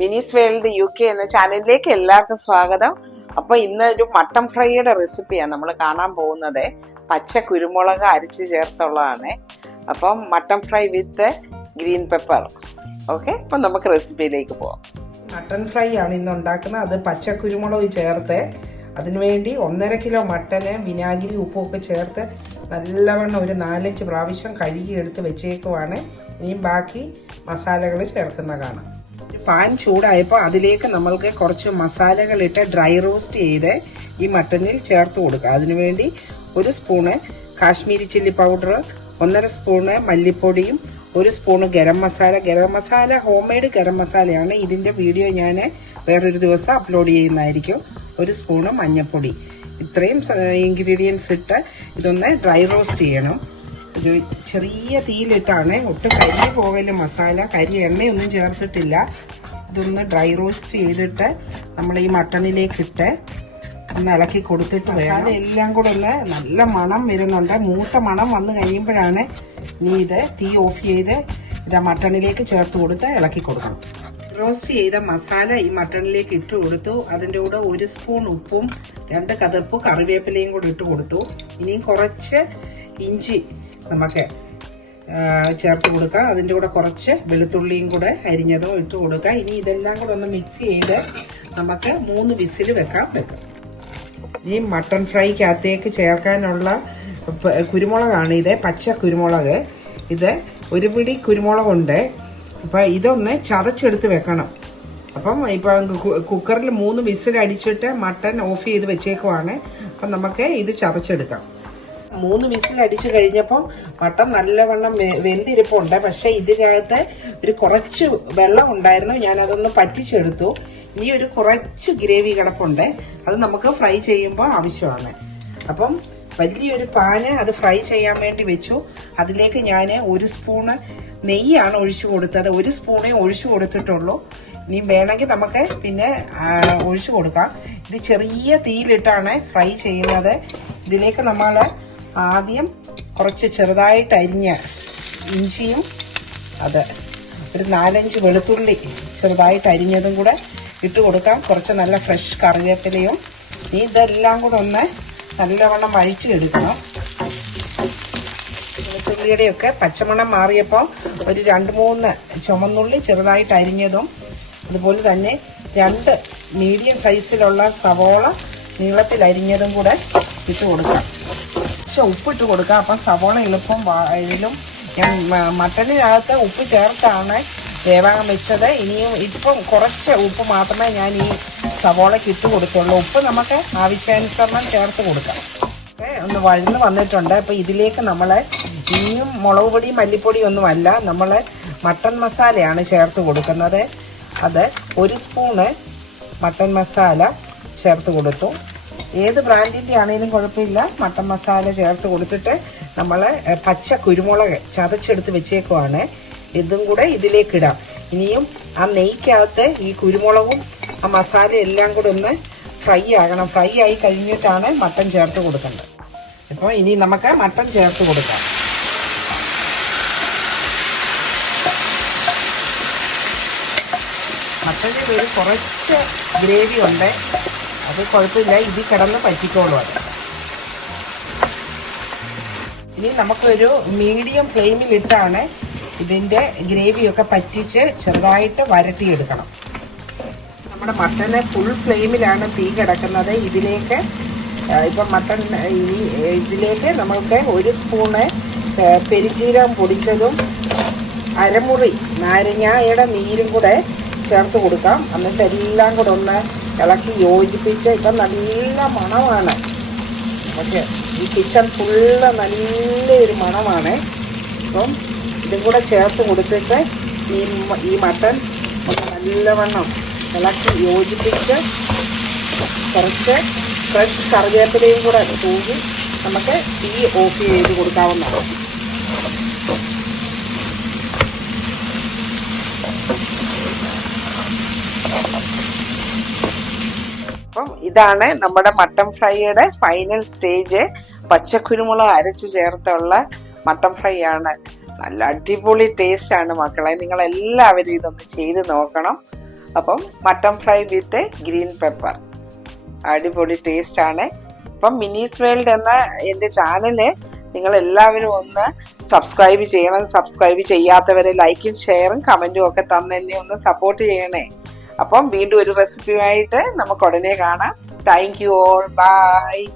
മിനീസ് world UK എന്ന ചാനലിലേക്ക് എല്ലാവർക്കും സ്വാഗതം. അപ്പൊ ഇന്ന് ഒരു മട്ടൻ ഫ്രൈയുടെ റെസിപ്പിയാണ് നമ്മൾ കാണാൻ പോകുന്നത്. പച്ച കുരുമുളക് അരച്ച് ചേർത്തുള്ളതാണ്. അപ്പം മട്ടൻ ഫ്രൈ വിത്ത് ഗ്രീൻ പെപ്പർ. ഓക്കെ, അപ്പൊ നമുക്ക് റെസിപ്പിയിലേക്ക് പോവാം. മട്ടൻ ഫ്രൈ ആണ് ഇന്ന് ഉണ്ടാക്കുന്നത്. അത് പച്ച കുരുമുളക് ചേർത്ത് അതിനുവേണ്ടി 1.5 കിലോ മട്ടന് വിനാഗിരി ഉപ്പൊക്കെ ചേർത്ത് നല്ലവണ്ണം ഒരു 4-5 പ്രാവശ്യം കഴുകി എടുത്ത് വെച്ചേക്കുവാണ്. ഇനിയും ബാക്കി മസാലകൾ ചേർക്കുന്ന കാണാം. പാൻ ചൂടായപ്പോൾ അതിലേക്ക് നമ്മൾക്ക് കുറച്ച് മസാലകളിട്ട് ഡ്രൈ റോസ്റ്റ് ചെയ്ത് ഈ മട്ടനിൽ ചേർത്ത് കൊടുക്കുക. അതിനുവേണ്ടി 1 spoon Kashmiri chilli powder, 1.5 spoon മല്ലിപ്പൊടിയും, 1 spoon garam masala home made garam മസാലയാണ്. ഇതിന്റെ വീഡിയോ ഞാൻ വേറൊരു ദിവസം അപ്ലോഡ് ചെയ്യുന്നതായിരിക്കും. 1 സ്പൂണ് മഞ്ഞൾപ്പൊടി. ഇത്രയും ഇൻഗ്രീഡിയൻസ് ഇട്ട് ഇതൊന്ന് ഡ്രൈ റോസ്റ്റ് ചെയ്യണം. ഒരു ചെറിയ തീയിലിട്ടാണ്, ഒട്ടും കരിഞ്ഞു പോകല് മസാല, കരി എണ്ണയൊന്നും ചേർത്തിട്ടില്ല. ഇതൊന്ന് ഡ്രൈ റോസ്റ്റ് ചെയ്തിട്ട് നമ്മൾ ഈ മട്ടണിലേക്ക് ഇട്ട് ഒന്ന് ഇളക്കി കൊടുത്തിട്ട് വേണം. എല്ലാം കൂടെ ഒന്ന് നല്ല മണം വരുന്നുണ്ട്. മൂത്ത മണം വന്നു കഴിയുമ്പോഴാണ് ഇനി ഇത് തീ ഓഫ് ചെയ്ത് ഇത് മട്ടണിലേക്ക് ചേർത്ത് കൊടുത്ത് ഇളക്കി കൊടുക്കണം. റോസ്റ്റ് ചെയ്ത മസാല ഈ മട്ടണിലേക്ക് ഇട്ട് കൊടുത്തു. അതിൻ്റെ കൂടെ 1 സ്പൂൺ ഉപ്പും 2 കതിർപ്പ് കറിവേപ്പിലയും കൂടി ഇട്ട് കൊടുത്തു. ഇനിയും കുറച്ച് ഇഞ്ചി നമുക്ക് ചേർത്ത് കൊടുക്കുക. അതിൻ്റെ കൂടെ കുറച്ച് വെളുത്തുള്ളിയും കൂടെ അരിഞ്ഞതും ഇട്ട് കൊടുക്കുക. ഇനി ഇതെല്ലാം കൂടെ ഒന്ന് മിക്സ് ചെയ്ത് നമുക്ക് 3 വിസിൽ വെക്കാം. ഈ മട്ടൺ ഫ്രൈക്കകത്തേക്ക് ചേർക്കാനുള്ള കുരുമുളകാണ് ഇത്, പച്ച കുരുമുളക്. ഇത് 1 പിടി കുരുമുളകുണ്ട്. അപ്പം ഇതൊന്ന് ചതച്ചെടുത്ത് വെക്കണം. അപ്പം ഇപ്പം കുക്കറിൽ 3 വിസിൽ അടിച്ചിട്ട് മട്ടൺ ഓഫ് ചെയ്ത് വെച്ചേക്കുവാണ്. അപ്പം നമുക്ക് ഇത് ചതച്ചെടുക്കാം. 3 വിസിൽ അടിച്ചു കഴിഞ്ഞപ്പം മട്ടൻ നല്ലവണ്ണം വെന്തിരിപ്പുണ്ട്. പക്ഷെ ഇതിനകത്ത് ഒരു കുറച്ച് വെള്ളം ഉണ്ടായിരുന്നു, ഞാൻ അതൊന്ന് പറ്റിച്ചെടുത്തു. ഇനി ഒരു കുറച്ച് ഗ്രേവി കിടപ്പുണ്ട്, അത് നമുക്ക് ഫ്രൈ ചെയ്യുമ്പോൾ ആവശ്യമാണ്. അപ്പം വലിയൊരു പാന് അത് ഫ്രൈ ചെയ്യാൻ വേണ്ടി വെച്ചു. അതിലേക്ക് ഞാൻ 1 സ്പൂണ് നെയ്യാണ് ഒഴിച്ചു കൊടുത്തത്. 1 സ്പൂണേ ഒഴിച്ചു കൊടുത്തിട്ടുള്ളൂ. ഇനി വേണമെങ്കിൽ നമുക്ക് പിന്നെ ഒഴിച്ചു കൊടുക്കാം. ഇത് ചെറിയ തീയിലിട്ടാണ് ഫ്രൈ ചെയ്യുന്നത്. ഇതിലേക്ക് നമ്മൾ ആദ്യം കുറച്ച് ചെറുതായിട്ട് അരിഞ്ഞ ഇഞ്ചിയും അത് ഒരു 4-5 വെളുത്തുള്ളി ചെറുതായിട്ട് അരിഞ്ഞതും കൂടെ ഇട്ട് കൊടുക്കാം. കുറച്ച് നല്ല ഫ്രഷ് കറിവേപ്പിലയും. ഇതെല്ലാം കൂടെ ഒന്ന് നല്ലവണ്ണം വഴിച്ചെടുക്കണം. വെളുത്തുള്ളിയുടെയൊക്കെ പച്ചമണം മാറിയപ്പോൾ ഒരു 2-3 ചുമന്നുള്ളി ചെറുതായിട്ട് അരിഞ്ഞതും, അതുപോലെ തന്നെ 2 മീഡിയം സൈസിലുള്ള സവോള നീളത്തിൽ അരിഞ്ഞതും കൂടെ ഇട്ട് കൊടുക്കാം. ഉപ്പിട്ട് കൊടുക്കുക. അപ്പം സവോള എളുപ്പം ഇതിലും ഞാൻ മട്ടണിനകത്ത് ഉപ്പ് ചേർത്താണ് വേവാൻ വെച്ചത്. ഇനിയും ഇപ്പം കുറച്ച് ഉപ്പ് മാത്രമേ ഞാൻ ഈ സവോളയ്ക്ക് ഇട്ട് കൊടുത്തുള്ളൂ. ഉപ്പ് നമുക്ക് ആവശ്യാനുസരണം ചേർത്ത് കൊടുക്കാം. ഒന്ന് വഴന്ന് വന്നിട്ടുണ്ട്. അപ്പം ഇതിലേക്ക് നമ്മൾ ഇനിയും മുളക് പൊടി മല്ലിപ്പൊടി ഒന്നുമല്ല, നമ്മൾ മട്ടൺ മസാലയാണ് ചേർത്ത് കൊടുക്കുന്നത്. അത് 1 സ്പൂണ് മട്ടൺ മസാല ചേർത്ത് കൊടുത്തു. ഏത് ബ്രാൻഡിൻ്റെ ആണെങ്കിലും കുഴപ്പമില്ല. മട്ടൻ മസാല ചേർത്ത് കൊടുത്തിട്ട് നമ്മൾ പച്ച കുരുമുളക് ചതച്ചെടുത്ത് വെച്ചേക്കുവാണ്. ഇതും കൂടെ ഇതിലേക്ക് ഇടാം. ഇനിയും ആ നെയ്ക്കകത്ത് ഈ കുരുമുളകും ആ മസാല എല്ലാം കൂടെ ഒന്ന് ഫ്രൈ ആകണം. ഫ്രൈ ആയി കഴിഞ്ഞിട്ടാണ് മട്ടൻ ചേർത്ത് കൊടുക്കേണ്ടത്. അപ്പോൾ ഇനി നമുക്ക് മട്ടൻ ചേർത്ത് കൊടുക്കാം. മട്ടൻ്റെ പേര് കുറച്ച് ഗ്രേവി ഉണ്ട്, അത് കുഴപ്പമില്ല, ഇതിൽ കിടന്ന് പറ്റിക്കോളും. അത് ഇനി നമുക്കൊരു മീഡിയം ഫ്ലെയിമിലിട്ടാണ് ഇതിൻ്റെ ഗ്രേവിയൊക്കെ പറ്റിച്ച് ചെറുതായിട്ട് വരട്ടിയെടുക്കണം. നമ്മുടെ മട്ടന് ഫുൾ ഫ്ലെയിമിലാണ് തീ കിടക്കുന്നത്. ഇതിലേക്ക് ഇപ്പം മട്ടൺ ഇതിലേക്ക് നമുക്ക് 1 സ്പൂണ് പെരിഞ്ജീരകം പൊടിച്ചതും 1/2 മുറി നാരങ്ങയുടെ നീരും കൂടെ ചേർത്ത് കൊടുക്കാം. എന്നിട്ട് എല്ലാം കൂടെ ഒന്ന് ഇളക്കി യോജിപ്പിച്ച്, ഇപ്പം നല്ല മണമാണ്. നമുക്ക് ഈ കിച്ചൺ ഫുള്ള് നല്ലൊരു മണമാണ്. അപ്പം ഇതും കൂടെ ചേർത്ത് കൊടുത്തിട്ട് ഈ മട്ടൺ ഒന്ന് നല്ലവണ്ണം ഇളക്കി യോജിപ്പിച്ച് കുറച്ച് ഫ്രഷ് കറിവേപ്പിലയും കൂടെ തൂകി നമുക്ക് തീ ഓഫ് ചെയ്ത് കൊടുക്കാവുന്നതാണ്. അപ്പം ഇതാണ് നമ്മുടെ മട്ടൻ ഫ്രൈയുടെ ഫൈനൽ സ്റ്റേജ്. പച്ചക്കുരുമുളക് അരച്ച് ചേർത്തുള്ള മട്ടൻ ഫ്രൈ ആണ്. നല്ല അടിപൊളി ടേസ്റ്റ് ആണ് മക്കളെ. നിങ്ങൾ എല്ലാവരും ഇതൊന്ന് ചെയ്ത് നോക്കണം. അപ്പം മട്ടൺ ഫ്രൈ വിത്ത് ഗ്രീൻ പെപ്പർ അടിപൊളി ടേസ്റ്റ് ആണ്. അപ്പം മിനീസ് വേൾഡ് എന്ന എൻ്റെ ചാനല് നിങ്ങൾ എല്ലാവരും ഒന്ന് സബ്സ്ക്രൈബ് ചെയ്യണം. സബ്സ്ക്രൈബ് ചെയ്യാത്തവരെ ലൈക്കും ഷെയറും കമൻറ്റും ഒക്കെ തന്നെ എന്നെ ഒന്ന് സപ്പോർട്ട് ചെയ്യണേ. അപ്പം വീണ്ടും ഒരു റെസിപ്പിയുമായിട്ട് നമുക്ക് ഉടനെ കാണാം. Thank you all. ബൈ.